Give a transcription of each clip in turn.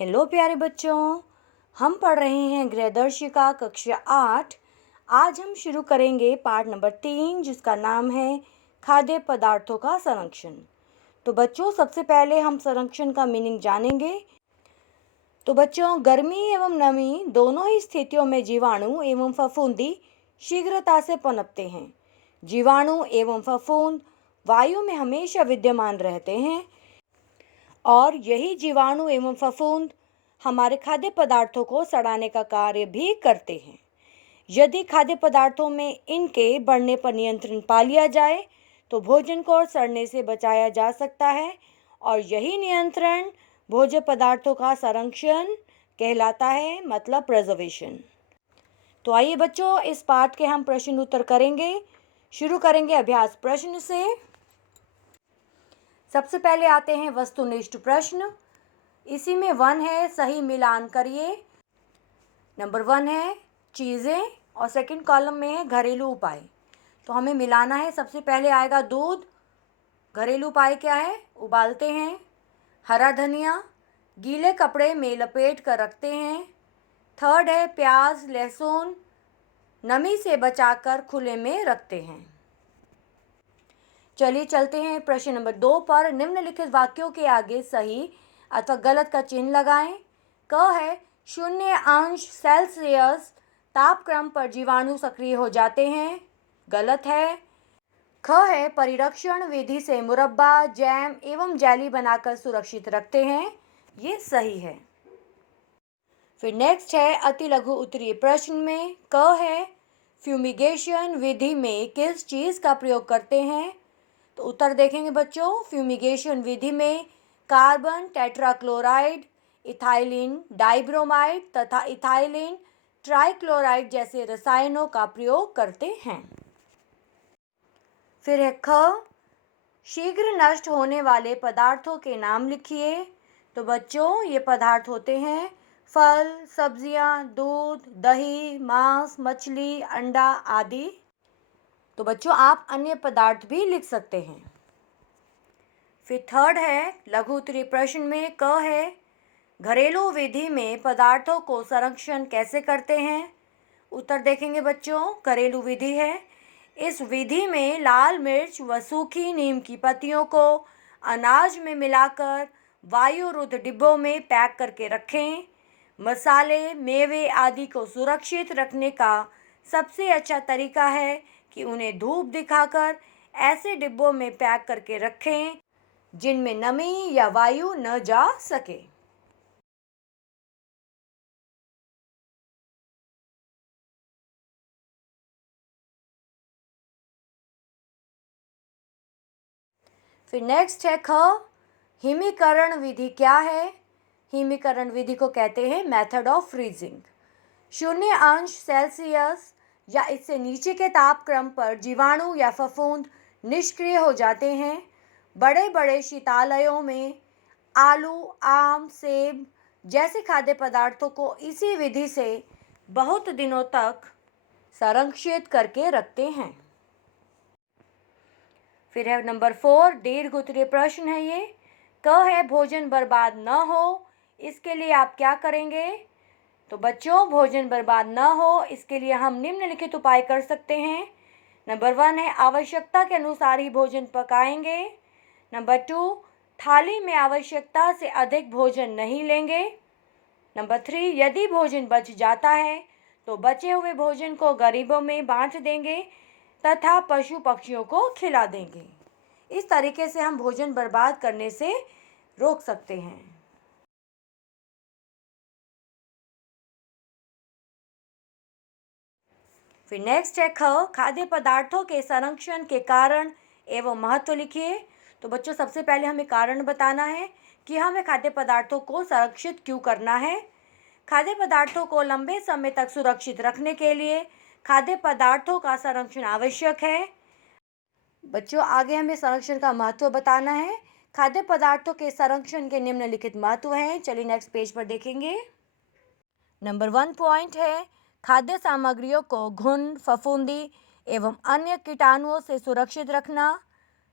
Hello प्यारे बच्चों, हम पढ़ रहे हैं गृहदर्शिका कक्षा 8। आज हम शुरू करेंगे पाठ नंबर 3 जिसका नाम है खाद्य पदार्थों का संरक्षण। तो बच्चों, सबसे पहले हम संरक्षण का मीनिंग जानेंगे। तो बच्चों, गर्मी एवं नमी दोनों ही स्थितियों में जीवाणु एवं फफूंदी शीघ्रता से पनपते हैं। जीवाणु एवं फफूंद वायु में हमेशा विद्यमान रहते हैं और यही जीवाणु एवं फफूंद हमारे खाद्य पदार्थों को सड़ाने का कार्य भी करते हैं। यदि खाद्य पदार्थों में इनके बढ़ने पर नियंत्रण पा लिया जाए तो भोजन को सड़ने से बचाया जा सकता है और यही नियंत्रण भोज्य पदार्थों का संरक्षण कहलाता है, मतलब प्रिजर्वेशन। तो आइए बच्चों, इस पाठ के हम प्रश्न उत्तर करेंगे। शुरू करेंगे अभ्यास प्रश्न से। सबसे पहले आते हैं वस्तुनिष्ठ प्रश्न। इसी में 1 है, सही मिलान करिए। नंबर 1 है चीज़ें और सेकंड कॉलम में है घरेलू उपाय। तो हमें मिलाना है। सबसे पहले आएगा दूध। घरेलू उपाय क्या है? उबालते हैं। हरा धनिया, गीले कपड़े में लपेट कर रखते हैं। थर्ड है प्याज लहसुन, नमी से बचाकर खुले में रखते हैं। चलिए चलते हैं प्रश्न नंबर 2 पर। निम्नलिखित वाक्यों के आगे सही अथवा गलत का चिन्ह लगाएं। क है 0 अंश सेल्सियस तापक्रम पर जीवाणु सक्रिय हो जाते हैं, गलत है। ख है परिरक्षण विधि से मुरब्बा, जैम एवं जेली बनाकर सुरक्षित रखते हैं, ये सही है। फिर नेक्स्ट है अति लघु उत्तरीय प्रश्न में क है फ्यूमिगेशन विधि में किस चीज़ का प्रयोग करते हैं? तो उत्तर देखेंगे बच्चों। फ्यूमिगेशन विधि में कार्बन टेट्राक्लोराइड, इथाइलिन डाइब्रोमाइड तथा इथाइलिन ट्राइक्लोराइड जैसे रसायनों का प्रयोग करते हैं। फिर है ख शीघ्र नष्ट होने वाले पदार्थों के नाम लिखिए। तो बच्चों, ये पदार्थ होते हैं फल, सब्जियां, दूध, दही, मांस, मछली, अंडा आदि। तो बच्चों, आप अन्य पदार्थ भी लिख सकते हैं। फिर थर्ड है लघु उत्तरीय प्रश्न में क है घरेलू विधि में पदार्थों को संरक्षण कैसे करते हैं? उत्तर देखेंगे बच्चों। घरेलू विधि है, इस विधि में लाल मिर्च व सूखी नीम की पत्तियों को अनाज में मिलाकर वायुरुद्ध डिब्बों में पैक करके रखें। मसाले, मेवे आदि को सुरक्षित रखने का सबसे अच्छा तरीका है कि उन्हें धूप दिखाकर ऐसे डिब्बों में पैक करके रखें जिनमें नमी या वायु न जा सके। फिर नेक्स्ट है ख हिमीकरण विधि क्या है? हिमीकरण विधि को कहते हैं मेथड ऑफ फ्रीजिंग। 0 अंश सेल्सियस या इससे नीचे के तापक्रम पर जीवाणु या फफूंद निष्क्रिय हो जाते हैं। बड़े बड़े शीतालयों में आलू, आम, सेब जैसे खाद्य पदार्थों को इसी विधि से बहुत दिनों तक संरक्षित करके रखते हैं। फिर है नंबर 4 दीर्घ उत्तरीय प्रश्न है ये। क है भोजन बर्बाद न हो, इसके लिए आप क्या करेंगे? तो बच्चों, भोजन बर्बाद न हो इसके लिए हम निम्नलिखित उपाय कर सकते हैं। नंबर 1 है आवश्यकता के अनुसार ही भोजन पकाएंगे। नंबर 2 थाली में आवश्यकता से अधिक भोजन नहीं लेंगे। नंबर 3 यदि भोजन बच जाता है तो बचे हुए भोजन को गरीबों में बांट देंगे तथा पशु पक्षियों को खिला देंगे। इस तरीके से हम भोजन बर्बाद करने से रोक सकते हैं। फिर नेक्स्ट है ख खाद्य पदार्थों के संरक्षण के कारण एवं महत्व लिखिए। तो बच्चों, सबसे पहले हमें कारण बताना है कि हमें खाद्य पदार्थों को संरक्षित क्यों करना है। खाद्य पदार्थों को लंबे समय तक सुरक्षित रखने के लिए खाद्य पदार्थों का संरक्षण आवश्यक है। बच्चों, आगे हमें संरक्षण का महत्व बताना है। खाद्य पदार्थों के संरक्षण के निम्नलिखित महत्व हैं। चलिए नेक्स्ट पेज पर देखेंगे। नंबर 1 पॉइंट है खाद्य सामग्रियों को घुन, फफूंदी एवं अन्य कीटाणुओं से सुरक्षित रखना।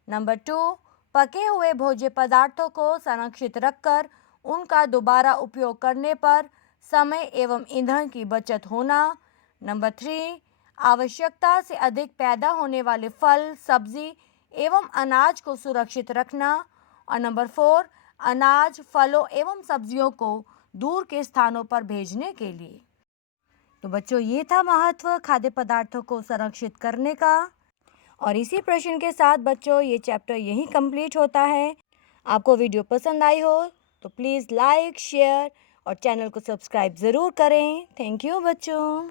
नंबर 2 पके हुए भोज्य पदार्थों को संरक्षित रखकर उनका दोबारा उपयोग करने पर समय एवं ईंधन की बचत होना। नंबर 3, आवश्यकता से अधिक पैदा होने वाले फल, सब्जी एवं अनाज को सुरक्षित रखना। और नंबर 4, अनाज, फलों एवं सब्जियों को दूर के स्थानों पर भेजने के लिए। तो बच्चों, ये था महत्व खाद्य पदार्थों को संरक्षित करने का। और इसी प्रश्न के साथ बच्चों ये चैप्टर यहीं कंप्लीट होता है। आपको वीडियो पसंद आई हो तो प्लीज़ लाइक, शेयर और चैनल को सब्सक्राइब ज़रूर करें। थैंक यू बच्चों।